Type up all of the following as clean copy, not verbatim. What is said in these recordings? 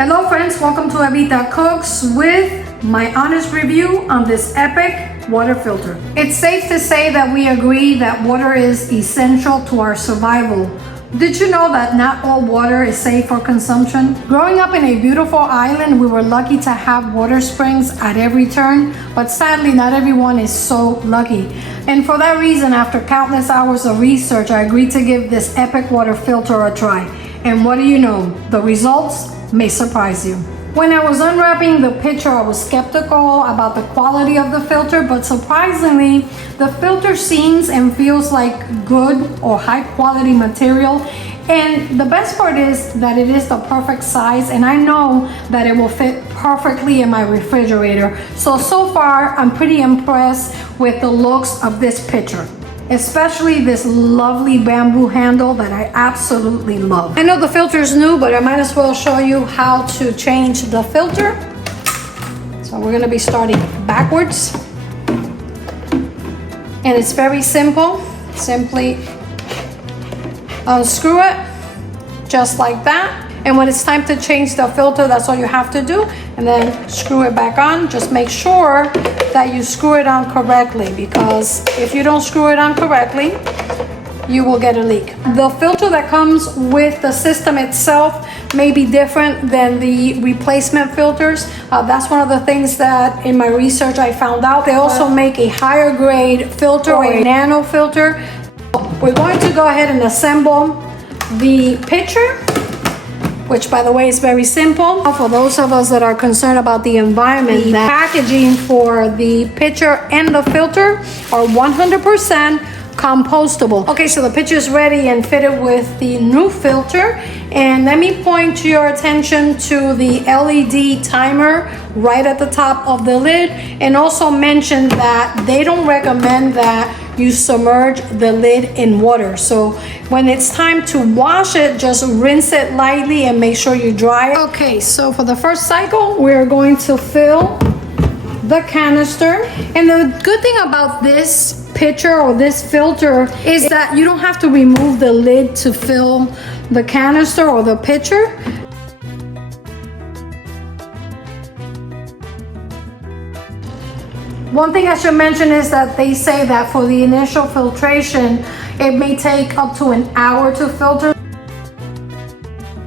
Hello friends, welcome to Evita Cooks with my honest review on this epic water filter. It's safe to say that we agree that water is essential to our survival. Did you know that not all water is safe for consumption? Growing up in a beautiful island, we were lucky to have water springs at every turn, but sadly not everyone is so lucky. And for that reason, after countless hours of research, I agreed to give this epic water filter a try. And what do you know? The results may surprise you. When I was unwrapping the picture, I was skeptical about the quality of the filter, but surprisingly, the filter seems and feels like good or high quality material. And the best part is that it is the perfect size, and I know that it will fit perfectly in my refrigerator. So far, I'm pretty impressed with the looks of this picture, especially this lovely bamboo handle that I absolutely love. I know the filter is new, but I might as well show you how to change the filter. So we're gonna be starting backwards. And it's very simple. Simply unscrew it, just like that. And when it's time to change the filter, that's all you have to do. And then screw it back on. Just make sure that you screw it on correctly, because if you don't screw it on correctly, you will get a leak. The filter that comes with the system itself may be different than the replacement filters. That's one of the things that in my research I found out. They also make a higher grade filter, or a nano filter. We're going to go ahead and assemble the pitcher, which by the way is very simple. For those of us that are concerned about the environment, the packaging for the pitcher and the filter are 100% compostable. Okay, so the pitcher is ready and fitted with the new filter. And let me point your attention to the LED timer right at the top of the lid, and also mention that they don't recommend that you submerge the lid in water. So when it's time to wash it, just rinse it lightly and make sure you dry it. Okay, so for the first cycle, we're going to fill the canister. And the good thing about this pitcher or this filter is that you don't have to remove the lid to fill the canister or the pitcher. One thing I should mention is that they say that for the initial filtration, it may take up to an hour to filter.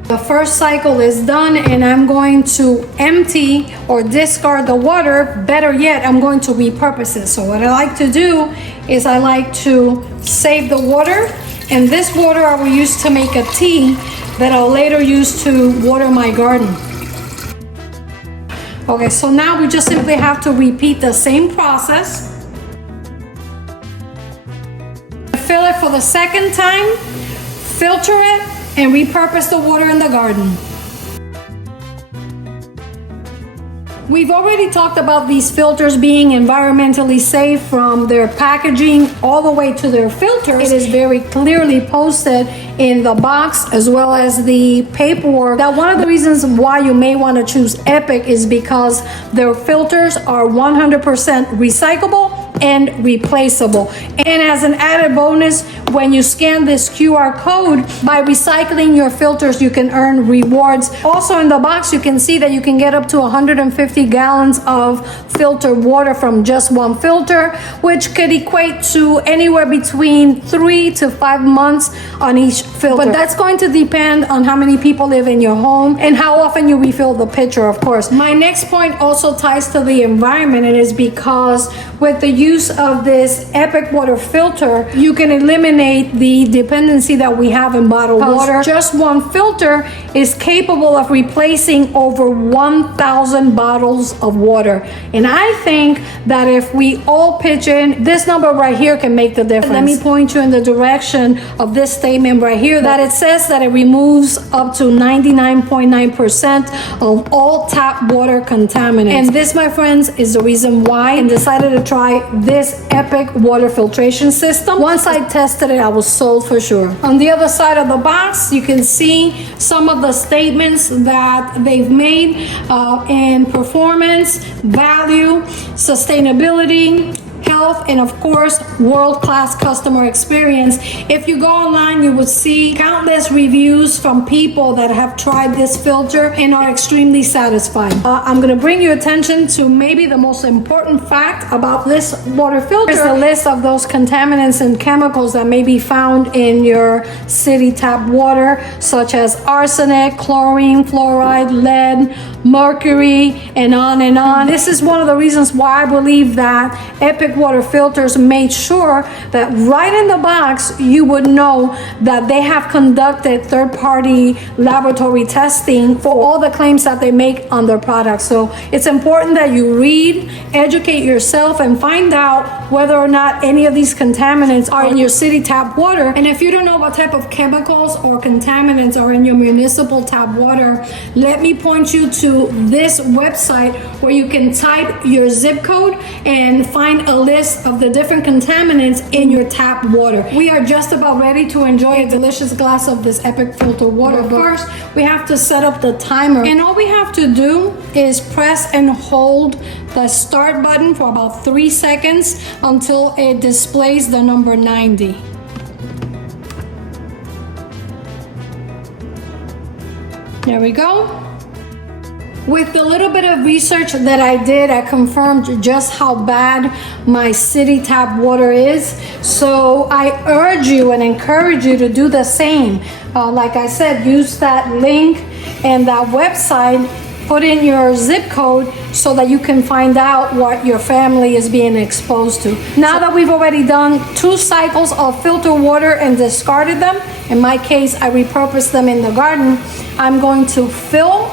The first cycle is done, and I'm going to empty or discard the water. Better yet, I'm going to repurpose it. So what I like to do is I like to save the water, and this water I will use to make a tea that I'll later use to water my garden. Okay, so now we just simply have to repeat the same process. Fill it for the second time, filter it, and repurpose the water in the garden. We've already talked about these filters being environmentally safe, from their packaging all the way to their filters. It is very clearly posted in the box as well as the paperwork that one of the reasons why you may want to choose Epic is because their filters are 100% recyclable and replaceable. And as an added bonus, when you scan this QR code, by recycling your filters, you can earn rewards. Also in the box, you can see that you can get up to 150 gallons of filtered water from just one filter, which could equate to anywhere between 3 to 5 months on each filter. But that's going to depend on how many people live in your home and how often you refill the pitcher, of course. My next point also ties to the environment. It is because with the use of this Epic water filter, you can eliminate the dependency that we have in bottled water. Just one filter is capable of replacing over 1,000 bottles of water. And I think that if we all pitch in, this number right here can make the difference. Let me point you in the direction of this statement right here, that it says that it removes up to 99.9% of all tap water contaminants. And this, my friends, is the reason why I decided to try this Epic water filtration system. Once I tested it, I was sold for sure. On the other side of the box, you can see some of the statements that they've made in performance, value, sustainability, health, and of course, world-class customer experience. If you go online, you would see countless reviews from people that have tried this filter and are extremely satisfied. I'm gonna bring your attention to maybe the most important fact about this water filter. Here's a list of those contaminants and chemicals that may be found in your city tap water, such as arsenic, chlorine, fluoride, lead, mercury, and on and on. This is one of the reasons why I believe that Epic water filters made sure that right in the box you would know that they have conducted third-party laboratory testing for all the claims that they make on their products. So it's important that you read, educate yourself, and find out whether or not any of these contaminants are in your city tap water. And if you don't know what type of chemicals or contaminants are in your municipal tap water, let me point you to this website where you can type your zip code and find a list of the different contaminants in your tap water. We are just about ready to enjoy a delicious glass of this Epic filter water. But first, we have to set up the timer. And all we have to do is press and hold the start button for about 3 seconds until it displays the number 90. There we go. With the little bit of research that I did, I confirmed just how bad my city tap water is. So I urge you and encourage you to do the same. Like I said, use that link and that website, put in your zip code so that you can find out what your family is being exposed to. Now that we've already done 2 cycles of filter water and discarded them, in my case, I repurposed them in the garden, I'm going to fill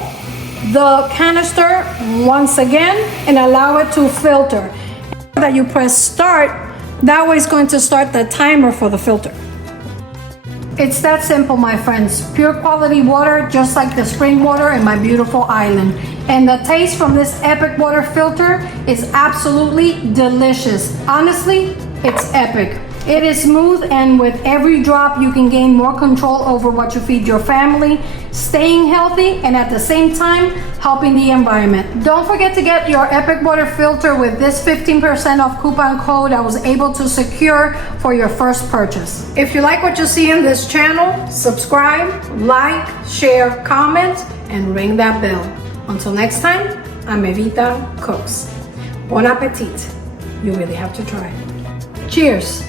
the canister once again and allow it to filter. That you press start, that way it's going to start the timer for the filter. It's that simple, my friends. Pure quality water, just like the spring water in my beautiful island. And the taste from this Epic water filter is absolutely delicious. Honestly, it's epic. It is smooth, and with every drop you can gain more control over what you feed your family, staying healthy and at the same time helping the environment. Don't forget to get your Epic water filter with this 15% off coupon code I was able to secure for your first purchase. If you like what you see in this channel, subscribe, like, share, comment, and ring that bell. Until next time, I'm Evita Cooks. Bon appetit. You really have to try it. Cheers.